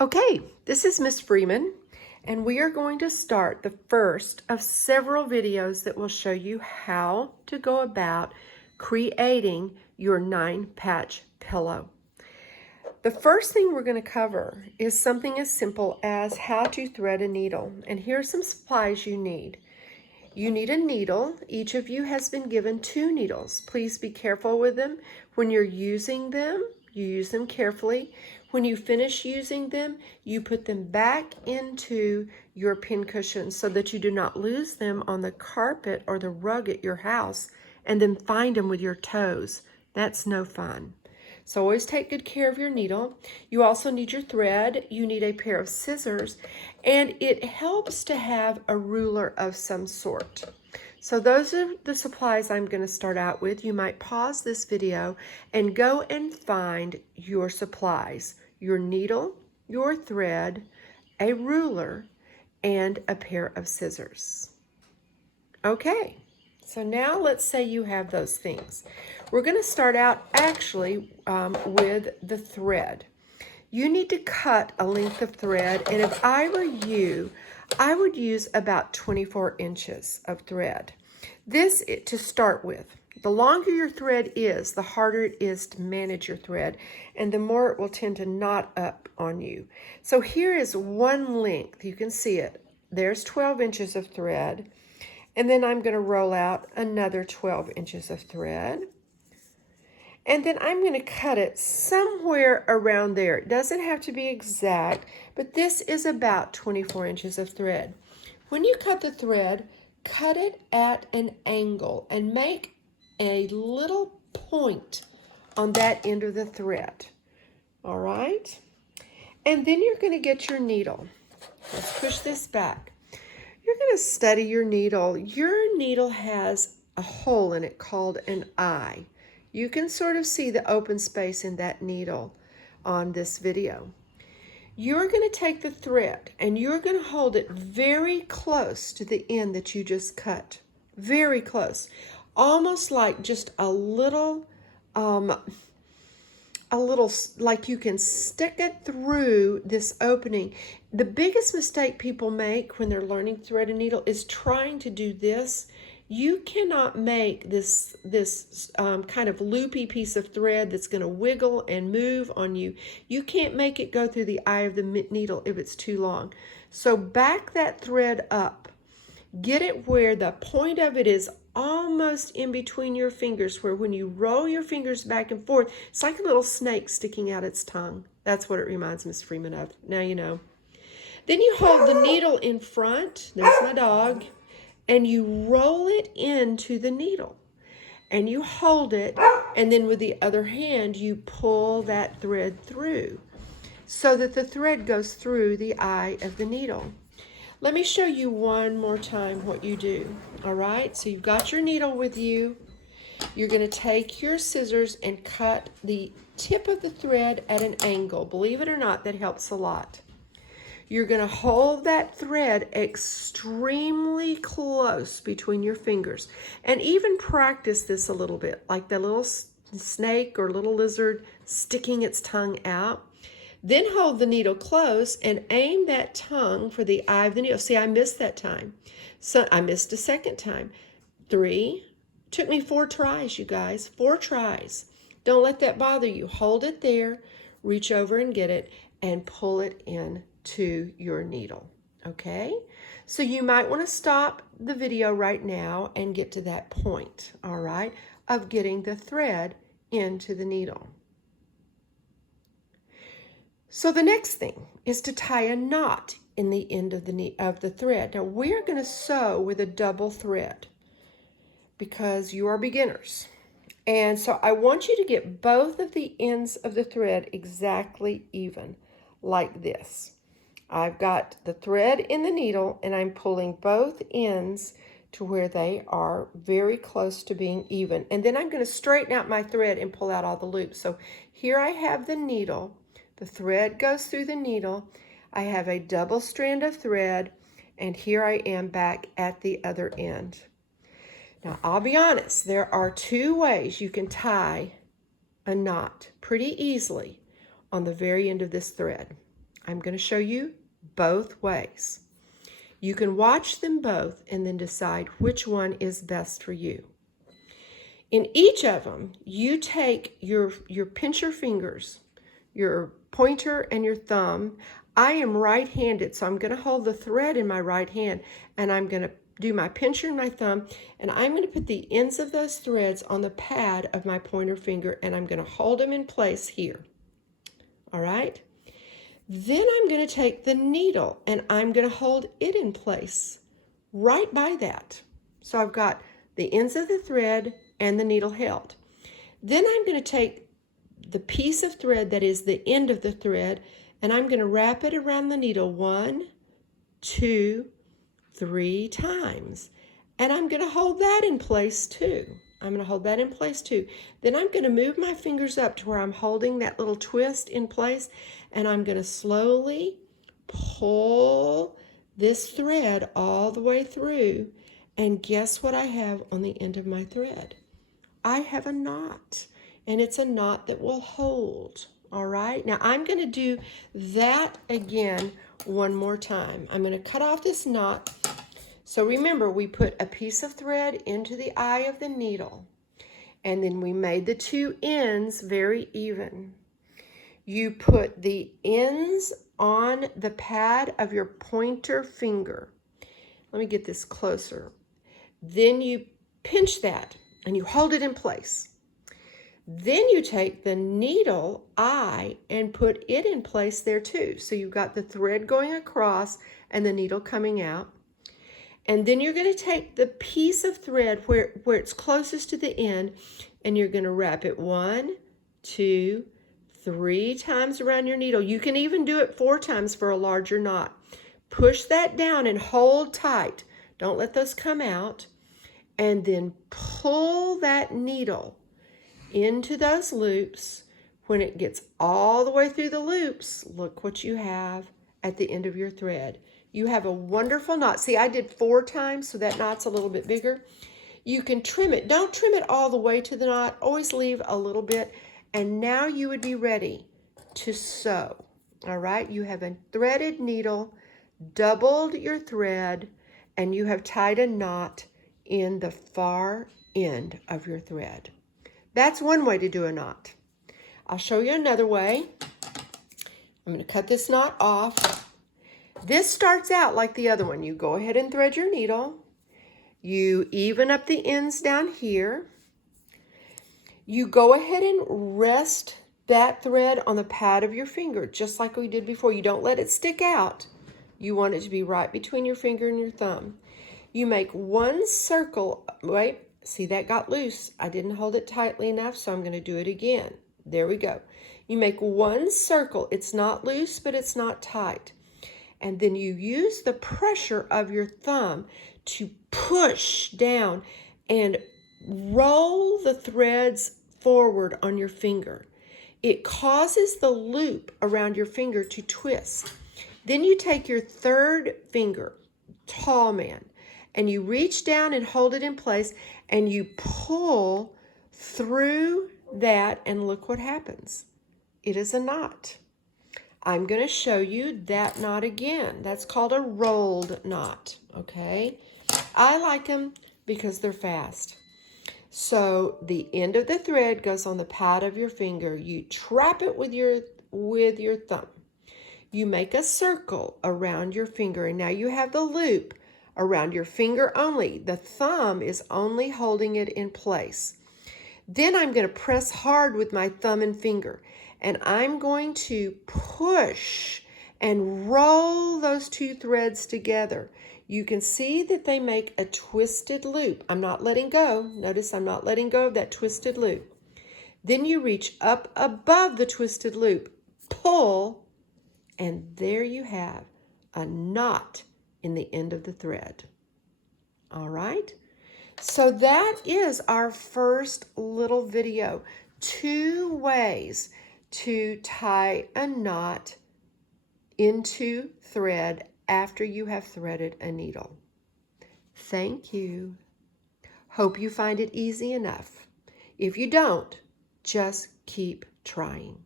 Okay, this is Miss Freeman, and we are going to start the first of several videos that will show you how to go about creating your 9-patch pillow. The first thing we're going to cover is something as simple as how to thread a needle, and here are some supplies you need. You need a needle. Each of you has been given 2 needles. Please be careful with them. When you're using them, you use them carefully. When you finish using them, you put them back into your pincushion so that you do not lose them on the carpet or the rug at your house and then find them with your toes. That's no fun. So always take good care of your needle. You also need your thread. You need a pair of scissors, and it helps to have a ruler of some sort. So those are the supplies I'm going to start out with. You might pause this video and go and find your supplies: your needle, your thread, a ruler, and a pair of scissors. Okay, so now let's say you have those things. We're going to start out actually with the thread. You need to cut a length of thread, and if I were you, I would use about 24 inches of thread. This to start with. The longer your thread is, the harder it is to manage your thread, and the more it will tend to knot up on you. So here is one length. You can see it. There's 12 inches of thread, and then I'm going to roll out another 12 inches of thread. And then I'm going to cut it somewhere around there. It doesn't have to be exact, but this is about 24 inches of thread. When you cut the thread, cut it at an angle and make a little point on that end of the thread. All right? And then you're going to get your needle. Let's push this back. You're going to study your needle. Your needle has a hole in it called an eye. You can sort of see the open space in that needle on this video. You're going to take the thread and you're going to hold it very close to the end that you just cut. Very close. Almost like just a little like you can stick it through this opening. The biggest mistake people make when they're learning thread and needle is trying to do this. You cannot make this kind of loopy piece of thread that's going to wiggle and move on you. You can't make it go through the eye of the needle if it's too long. So back that thread up. Get it where the point of it is almost in between your fingers, where when you roll your fingers back and forth, it's like a little snake sticking out its tongue. That's what it reminds Miss Freeman of. Now you know. Then you hold the needle in front. There's my dog. And you roll it into the needle. And you hold it, and then with the other hand, you pull that thread through so that the thread goes through the eye of the needle. Let me show you one more time what you do. All right, so you've got your needle with you. You're going to take your scissors and cut the tip of the thread at an angle. Believe it or not, that helps a lot. You're going to hold that thread extremely close between your fingers, and even practice this a little bit, like the little snake or little lizard sticking its tongue out. Then hold the needle close and aim that tongue for the eye of the needle. See, I missed that time. So I missed a second time. 3. Took me 4 tries, you guys. 4 tries. Don't let that bother you. Hold it there, reach over and get it, and pull it in to your needle. Okay? So you might want to stop the video right now and get to that point, all right, of getting the thread into the needle. So the next thing is to tie a knot in the end of the thread. Now we're going to sew with a double thread because you are beginners. And so I want you to get both of the ends of the thread exactly even, like this. I've got the thread in the needle and I'm pulling both ends to where they are very close to being even. And then I'm going to straighten out my thread and pull out all the loops. So here I have the needle. The thread goes through the needle. I have a double strand of thread, and here I am back at the other end. Now, I'll be honest, there are 2 ways you can tie a knot pretty easily on the very end of this thread. I'm going to show you both ways. You can watch them both and then decide which one is best for you. In each of them, you take your pincher fingers, your pointer and your thumb. I am right-handed, so I'm going to hold the thread in my right hand, and I'm going to do my pincher and my thumb, and I'm going to put the ends of those threads on the pad of my pointer finger, and I'm going to hold them in place here. All right? Then I'm going to take the needle, and I'm going to hold it in place right by that. So I've got the ends of the thread and the needle held. Then I'm going to take the piece of thread that is the end of the thread, and I'm going to wrap it around the needle 1, 2, 3 times. And I'm going to hold that in place too. I'm going to hold that in place too. Then I'm going to move my fingers up to where I'm holding that little twist in place, and I'm going to slowly pull this thread all the way through. And guess what I have on the end of my thread? I have a knot, and it's a knot that will hold. All right, now I'm going to do that again one more time. I'm going to cut off this knot. So remember, we put a piece of thread into the eye of the needle, and then we made the two ends very even. You put the ends on the pad of your pointer finger. Let me get this closer. Then you pinch that and you hold it in place. Then you take the needle eye and put it in place there too. So you've got the thread going across and the needle coming out. And then you're going to take the piece of thread where it's closest to the end, and you're going to wrap it 1, 2, 3 times around your needle. You can even do it 4 times for a larger knot. Push that down and hold tight. Don't let those come out. And then pull that needle into those loops. When it gets all the way through the loops, look what you have at the end of your thread. You have a wonderful knot. See, I did 4 times, so that knot's a little bit bigger. You can trim it. Don't trim it all the way to the knot. Always leave a little bit. And now you would be ready to sew. All right, you have a threaded needle, doubled your thread, and you have tied a knot in the far end of your thread. That's one way to do a knot. I'll show you another way. I'm going to cut this knot off. This starts out like the other one. You go ahead and thread your needle. You even up the ends down here. You go ahead and rest that thread on the pad of your finger, just like we did before. You don't let it stick out. You want it to be right between your finger and your thumb. You make one circle. Wait, see, that got loose. I didn't hold it tightly enough, so I'm going to do it again. There we go. You make one circle. It's not loose, but it's not tight. And then you use the pressure of your thumb to push down and roll the threads forward on your finger. It causes the loop around your finger to twist. Then you take your third finger, tall man, and you reach down and hold it in place, and you pull through that, and look what happens. It is a knot. I'm going to show you that knot again. That's called a rolled knot, okay? I like them because they're fast. So the end of the thread goes on the pad of your finger. You trap it with your thumb. You make a circle around your finger, and now you have the loop around your finger only. The thumb is only holding it in place. Then I'm going to press hard with my thumb and finger, and I'm going to push and roll those two threads together. You can see that they make a twisted loop. I'm not letting go. Notice I'm not letting go of that twisted loop. Then you reach up above the twisted loop, pull, and there you have a knot in the end of the thread. All right? So that is our first little video. 2 ways to tie a knot into thread after you have threaded a needle. Thank you. Hope you find it easy enough. If you don't, just keep trying.